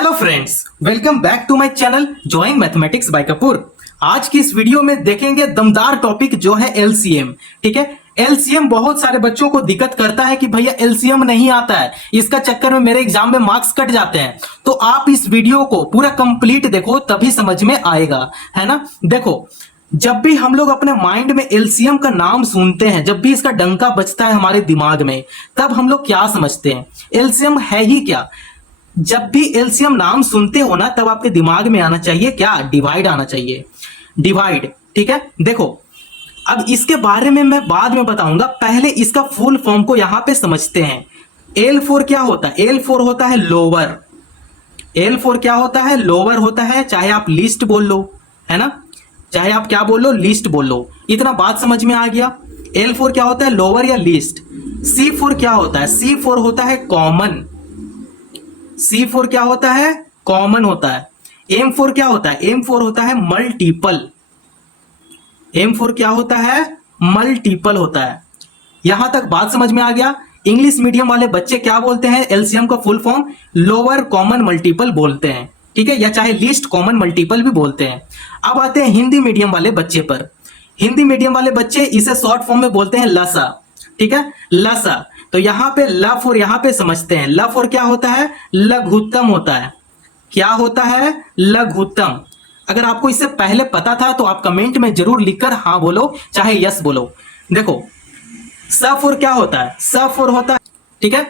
Hello friends, welcome back to my channel joining mathematics by Kapoor. आज की इस video में देखेंगे दमदार टॉपिक जो है एलसीएम। ठीक है, एलसीएम बहुत सारे बच्चों को दिक्कत करता है कि भैया एलसीएम नहीं आता है, इसका चक्कर में मेरे एग्जाम में मार्क्स कट जाते हैं। तो आप इस वीडियो को पूरा कंप्लीट देखो तभी समझ में आएगा, है ना। देखो, जब भी हम लोग अपने माइंड में एलसीएम का नाम सुनते हैं, जब भी इसका डंका बजता है हमारे दिमाग में, तब हम लोग क्या समझते हैं, एलसीएम है ही क्या। जब भी एलसीएम नाम सुनते हो ना, तब आपके दिमाग में आना चाहिए क्या, डिवाइड आना चाहिए, डिवाइड। ठीक है, देखो अब इसके बारे में मैं बाद में बताऊंगा, पहले इसका फुल फॉर्म को यहां पे समझते हैं। L4 क्या होता है? L4 होता है लोअर। L4 क्या होता है? लोअर होता है, चाहे आप लिस्ट बोल लो, है ना, चाहे आप क्या बोल लो, लिस्ट बोल लो। इतना बात समझ में आ गया। L4 क्या होता है? लोअर या लिस्ट। C4 क्या होता है? C4 होता है कॉमन। C4 क्या होता है? कॉमन होता है। M4 क्या होता है? M4 होता है मल्टीपल। M4 क्या होता है? मल्टीपल होता है। यहां तक बात समझ में आ गया। इंग्लिश मीडियम वाले बच्चे क्या बोलते हैं? एलसीएम का full form lower common multiple बोलते हैं, ठीक है, या चाहे लिस्ट कॉमन मल्टीपल भी बोलते हैं। अब आते हैं हिंदी मीडियम वाले बच्चे पर। हिंदी मीडियम वाले बच्चे इसे शॉर्ट फॉर्म में बोलते हैं लसा। ठीक है, लसा। तो यहां पे L4 यहां पे समझते हैं। L4 क्या होता है? लघुत्तम होता है। क्या होता है? लघुत्तम। अगर आपको इससे पहले पता था तो आप कमेंट में जरूर लिखकर हाँ बोलो, चाहे यस बोलो। देखो, S4 क्या होता है? S4 होता है, ठीक है।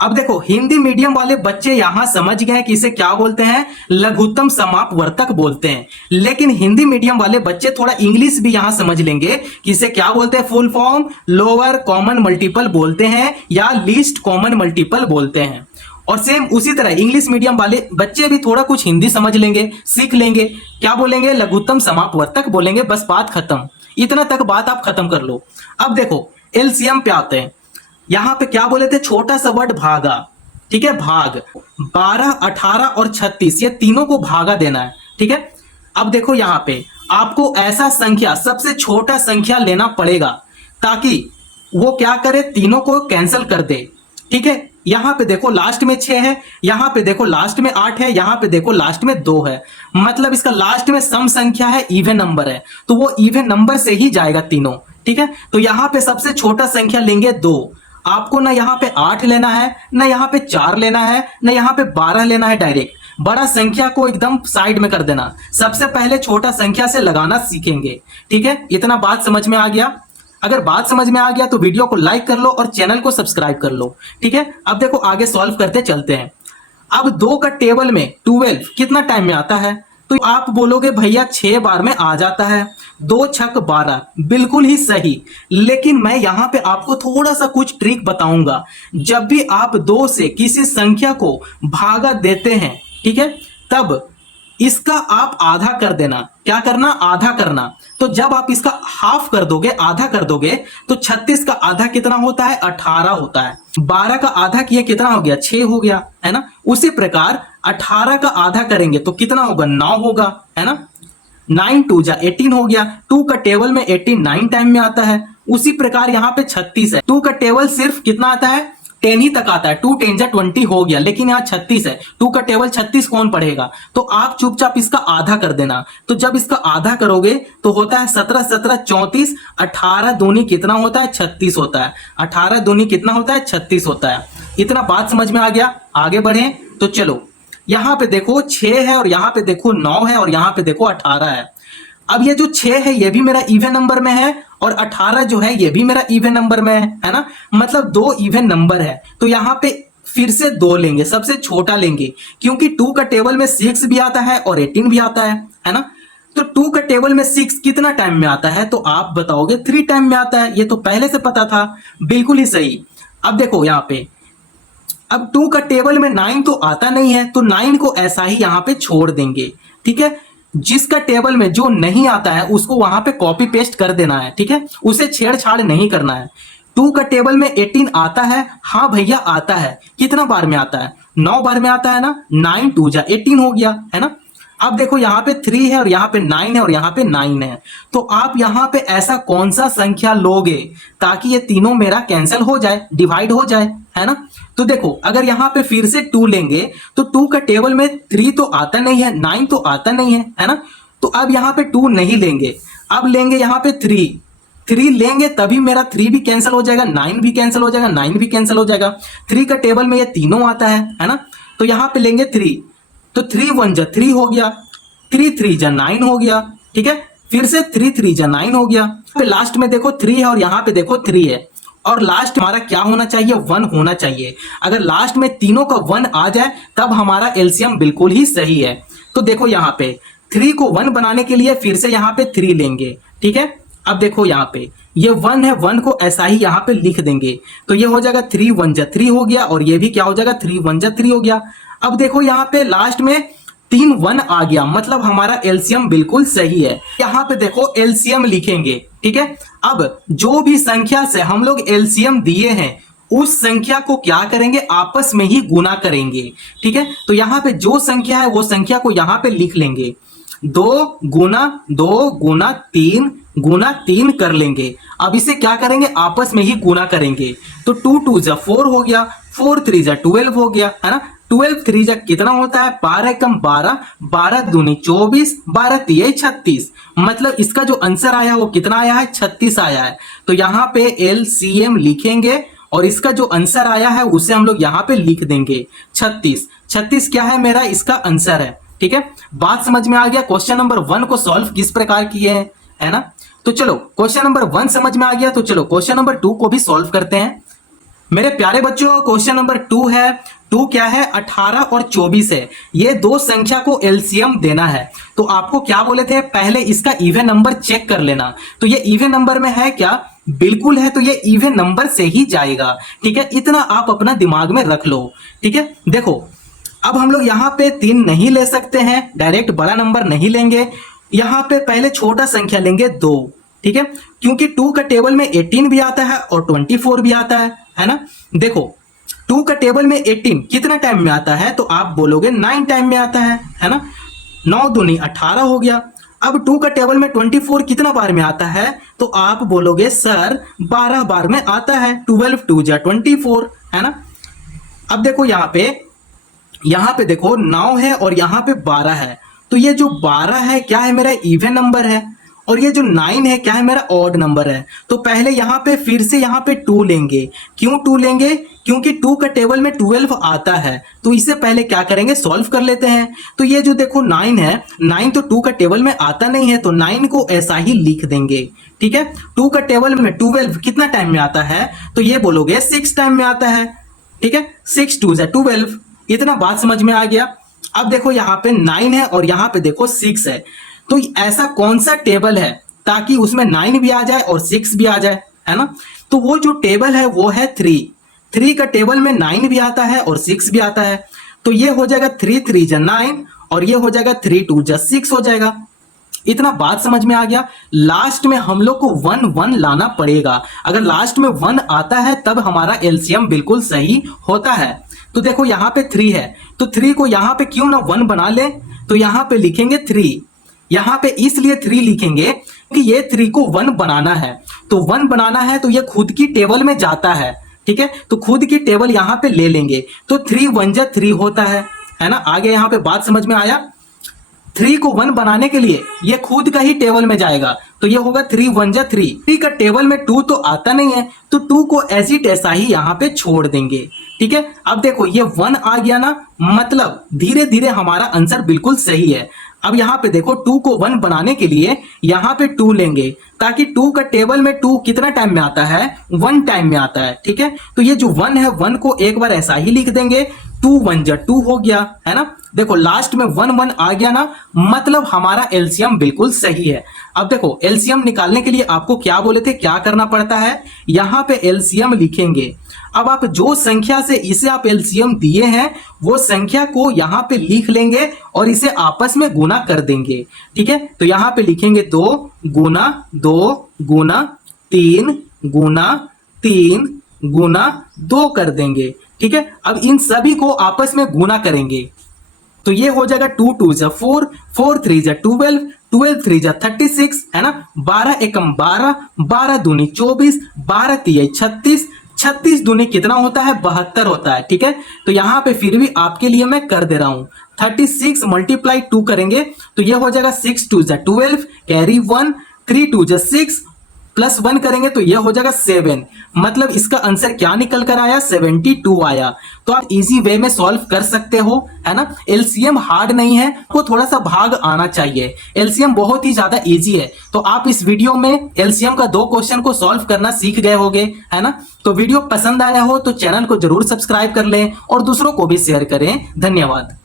अब देखो, हिंदी मीडियम वाले बच्चे यहां समझ गए कि इसे क्या बोलते हैं, लघुत्तम समापवर्तक बोलते हैं। लेकिन हिंदी मीडियम वाले बच्चे थोड़ा इंग्लिश भी यहां समझ लेंगे कि इसे क्या बोलते हैं, full form lower common multiple बोलते हैं या लीस्ट कॉमन मल्टीपल बोलते हैं। और सेम उसी तरह इंग्लिश मीडियम वाले बच्चे भी थोड़ा कुछ हिंदी समझ लेंगे, सीख लेंगे, क्या बोलेंगे, लघुत्तम समापवर्तक बोलेंगे, बस बात खत्म। इतना तक बात आप खत्म कर लो। अब देखो एलसीएम पे आते हैं। यहां पे क्या बोले थे, छोटा सा वर्ड भागा। ठीक है, भाग। 12, 18 और 36 ये तीनों को भागा देना है। ठीक है, अब देखो यहां पे आपको ऐसा संख्या, सबसे छोटा संख्या लेना पड़ेगा ताकि वो क्या करे, तीनों को कैंसिल कर दे। ठीक है, यहां पे देखो लास्ट में 6 है, यहां पे देखो लास्ट में 8 है, यहां पे देखो लास्ट में 2 है। मतलब इसका लास्ट में सम संख्या है, इवन नंबर है, तो वो इवन नंबर से ही जाएगा तीनों। ठीक है, तो यहां पे सबसे छोटा संख्या लेंगे 2। आपको ना यहां पे 8 लेना है, ना यहां पे 4 लेना है, ना यहां पे 12 लेना है। डायरेक्ट बड़ा संख्या को एकदम साइड में कर देना। सबसे पहले छोटा संख्या से लगाना सीखेंगे। ठीक है, इतना बात समझ में आ गया। अगर बात समझ में आ गया तो वीडियो को लाइक कर लो और चैनल को सब्सक्राइब कर लो। ठीक है, अब देखो आगे सॉल्व करते चलते हैं। अब 2 का टेबल में 12 कितना टाइम में आता है? तो आप बोलोगे भैया 6 बार में आ जाता है। 2 छक 12, बिल्कुल ही सही। लेकिन मैं यहां पे आपको थोड़ा सा कुछ ट्रिक बताऊंगा। जब भी आप 2 से किसी संख्या को भागा देते हैं, ठीक है, तब इसका आप आधा कर देना। क्या करना? आधा करना। तो जब आप इसका हाफ कर दोगे, आधा कर दोगे, तो 36 का आधा कितना होता है? 18 होता है। 12 का आधा किया कितना हो गया? 6 हो गया, है ना। उसी प्रकार 18 का आधा करेंगे तो कितना होगा? 9 होगा, है ना। 9 2 जा 18 हो गया। 2 का टेबल में 18 9 टाइम में आता है। उसी प्रकार यहाँ पे 36 है। 2 का टेबल सिर्फ कितना आता है? 10 ही तक आता है। 2 10 जा 20 हो गया, लेकिन यहाँ 36 है। 2 का टेबल 36 कौन पढ़ेगा? तो आप चुपचाप इसका आधा कर देना। तो जब इसका आधा करोगे तो होता है 17 17 34, 18 दूनी कितना होता है? 36 होता है। 18 दूनी कितना होता है? 36 होता है। इतना बात समझ में आ गया। आगे बढ़े तो चलो, यहां पे देखो 6 है और यहां पे देखो 9 है और यहां पे देखो 18 है। अब ये जो 6 है ये भी मेरा इवन नंबर में है और 18 जो है ये भी मेरा इवन नंबर में है ना। मतलब 2 इवन नंबर है। तो यहां पे फिर से 2 लेंगे, सबसे छोटा लेंगे, क्योंकि 2 का टेबल में 6 भी आता है और 18 भी आता है ना। तो 2 का टेबल में 6 कितना टाइम में आता है? तो आप बताओगे 3 टाइम में आता है। ये तो पहले से पता था, बिल्कुल ही सही। अब देखो यहां पे, अब 2 का टेबल में 9 तो आता नहीं है, तो 9 को ऐसा ही यहां पे छोड़ देंगे। ठीक है, जिसका टेबल में जो नहीं आता है उसको वहां पे कॉपी पेस्ट कर देना है। ठीक है, उसे छेड़छाड़ नहीं करना है। 2 का टेबल में 18 आता है, हाँ भैया आता है। कितना बार में आता है? 9 बार में आता है ना। 9 2 जा 18 हो गया, है ना। अब देखो यहाँ पे 3 है और यहाँ पे 9 है और यहाँ पे 9 है। तो आप यहाँ पे ऐसा कौन सा संख्या लोगे ताकि ये तीनों मेरा कैंसिल हो जाए, डिवाइड हो जाए, है ना। तो देखो अगर यहाँ पे फिर से 2 लेंगे तो 2 का टेबल में 3 तो आता नहीं है, 9 तो आता नहीं है ना। तो अब यहाँ पे 2 नहीं लेंगे, अब लेंगे यहाँ पे 3 लेंगे तभी मेरा 3 भी कैंसिल हो जाएगा, 9 भी कैंसिल हो जाएगा, 9 भी कैंसिल हो जाएगा। 3 का टेबल में ये तीनों आता है ना। तो यहाँ पे लेंगे 3, तो 3 1 जा 3 हो गया, 3 3 जा 9 हो गया, ठीक है। फिर से 3 3 जा 9 हो गया। फिर लास्ट में देखो 3 है और यहाँ पे देखो 3 है, और लास्ट हमारा क्या होना चाहिए, 1 होना चाहिए। अगर लास्ट में तीनों का 1 आ जाए तब हमारा एलसीएम बिल्कुल ही सही है। तो देखो यहाँ पे 3 को 1 बनाने के लिए फिर से यहाँ पे 3 लेंगे, ठीक है। अब देखो यहाँ पे ये 1 है, 1 को ऐसा ही यहाँ पे लिख देंगे, तो ये हो जाएगा 3 1 जा 3 हो गया, और ये भी क्या हो जाएगा 3 1 जा 3 हो गया। अब देखो यहाँ पे लास्ट में 3 1 आ गया, मतलब हमारा एलसीएम बिल्कुल सही है। यहाँ पे देखो एलसीएम लिखेंगे, ठीक है। अब जो भी संख्या से हम लोग एलसीएम दिए हैं उस संख्या को क्या करेंगे, आपस में ही गुना करेंगे, ठीक है। तो यहाँ पे जो संख्या है वो संख्या को यहाँ पे लिख लेंगे, 2 गुना 3 कर लेंगे। अब इसे क्या करेंगे, आपस में ही गुना करेंगे। तो 2 2 जा 4 हो गया, 4 3 जा 12 हो गया, है ना। 12 3 जा कितना होता है, 12 कम 12, 12 दूनी 24, 12 तिये 36। मतलब इसका जो आंसर आया वो कितना आया है, 36 आया है। तो यहाँ पे एलसीएम लिखेंगे और इसका जो आंसर आया है उसे हम लोग यहाँ पे लिख देंगे 36। 36 क्या है, मेरा इसका आंसर है, ठीक है। बात समझ में आ गया। क्वेश्चन नंबर 1 को सॉल्व किस प्रकार किए हैं, है ना। तो चलो क्वेश्चन नंबर 1 समझ में आ गया, तो चलो क्वेश्चन नंबर 2 को भी सॉल्व करते हैं। मेरे प्यारे बच्चों क्वेश्चन नंबर 2 है, 2 क्या है, 18 और 24 है। ये दो संख्या को एलसीएम देना है। तो आपको क्या बोले थे, पहले इसका इवन नंबर चेक कर लेना। तो ये इवन नंबर में है क्या, बिल्कुल है, तो ये इवन नंबर से ही जाएगा, ठीक है। इतना आप अपना दिमाग में रख लो, ठीक है। देखो अब हम लोग यहाँ पे 3 नहीं ले सकते हैं, डायरेक्ट बड़ा नंबर नहीं लेंगे। यहाँ पे पहले छोटा संख्या लेंगे 2, ठीक है, क्योंकि 2 का टेबल में 18 भी आता है और 24 भी आता है ना। देखो 2 का टेबल में 18 कितना टाइम में आता है, तो आप बोलोगे 9 टाइम में आता है ना। 9 दूनी 18 हो गया। अब 2 का टेबल में 24 कितना बार में आता है, तो आप बोलोगे सर 12 बार में आता है, 12 2 जा 24, है ना। अब देखो यहाँ पे देखो 9 है और यहाँ पे 12 है। तो ये जो 12 है क्या है, मेरा इवन नंबर है, और ये जो 9 है क्या है, मेरा ऑड नंबर है। तो पहले यहाँ पे फिर से यहाँ पे 2 लेंगे। क्यों 2 लेंगे, क्योंकि 2 का टेबल में 12 आता है। तो इसे पहले क्या करेंगे, सॉल्व कर लेते हैं। तो ये जो देखो 9 है, 9 तो 2 का टेबल में आता नहीं है, तो 9 को ऐसा ही लिख देंगे, ठीक है। 2 का टेबल में 12 कितना टाइम में आता है, तो ये बोलोगे 6 टाइम में आता है, ठीक है। 6 2 जा 12, इतना बात समझ में आ गया। अब देखो यहाँ पे 9 है और यहाँ पे देखो 6 है। तो ऐसा कौन सा टेबल है ताकि उसमें 9 भी आ जाए और 6 भी आ जाए, है ना। तो वो जो टेबल है वो है 3 का टेबल में 9 भी आता है और 6 भी आता है। तो ये हो जाएगा 3 3 जा 9 और ये हो जाएगा 3 2 जा 6 हो जाएगा। इतना बात समझ में आ गया। लास्ट में हम लोग को 1 1 लाना पड़ेगा। अगर लास्ट में 1 आता है तब हमारा एलसीएम बिल्कुल सही होता है। तो देखो यहाँ पे 3 है, तो 3 को यहाँ पे क्यों ना 1 बना ले, तो यहाँ पे लिखेंगे 3। यहाँ पे इसलिए 3 लिखेंगे कि ये 3 को 1 बनाना है। तो 1 बनाना है तो ये खुद की टेबल में जाता है, ठीक है। तो खुद की टेबल यहाँ पे ले लेंगे, तो 3 1 जा 3 होता है ना। आगे यहाँ पे बात समझ में आया। 3 को 1 बनाने के लिए ये खुद का ही टेबल में जाएगा, तो ये होगा 3 1 जा 3। 3 का टेबल में 2 तो आता नहीं है, तो 2 को ऐसी तैसा ही यहाँ पे छोड़ देंगे, ठीक है। अब देखो ये 1 आ गया ना, मतलब धीरे धीरे हमारा आंसर बिल्कुल सही है। अब यहाँ पे देखो 2 को 1 बनाने के लिए यहाँ पे 2 लेंगे, ताकि 2 का टेबल में 2 कितना टाइम में आता है, 1 टाइम में आता है, ठीक है। तो ये जो 1 है 1 को एक बार ऐसा ही लिख देंगे, 2 1 जा 2 हो गया, है ना। देखो लास्ट में 1 1 आ गया ना, मतलब हमारा एलसीएम बिल्कुल सही है। अब देखो एलसीएम निकालने के लिए आपको क्या बोले थे, क्या करना पड़ता है, यहाँ पे एलसीएम लिखेंगे। अब आप जो संख्या से इसे आप एलसीएम दिए हैं वो संख्या को यहाँ पे लिख लेंगे और इसे आपस में गुना कर देंगे, ठीक है। तो यहाँ पे लिखेंगे 2 गुना 3 गुना 3 गुना 2 कर देंगे, ठीक है। अब इन सभी को आपस में गुना करेंगे, तो ये हो जाएगा 2 2 जा 4, 4 3 जा 12, 12 3 जा 36, है ना। 12 एकम 12, 12 दूनी 24, 12 तिये 36, 36 दूनी कितना होता है, 72 होता है। ठीक है, तो यहां पे फिर भी आपके लिए मैं कर दे रहा हूं, 36 मल्टीप्लाई 2 करेंगे तो ये हो जाएगा 6 2 12, कैरी 1, 3 2 6 प्लस 1 करेंगे तो ये हो जाएगा 7। मतलब इसका आंसर क्या निकल कर आया, 72 आया। तो आप इजी वे में सॉल्व कर सकते हो, है ना। एलसीएम हार्ड नहीं है, वो थोड़ा सा भाग आना चाहिए। एलसीएम बहुत ही ज्यादा इजी है। तो आप इस वीडियो में एलसीएम का 2 क्वेश्चन को सॉल्व करना सीख गए होंगे, है ना। तो वीडियो पसंद आया हो तो चैनल को जरूर सब्सक्राइब कर लें और दूसरों को भी शेयर करें। धन्यवाद।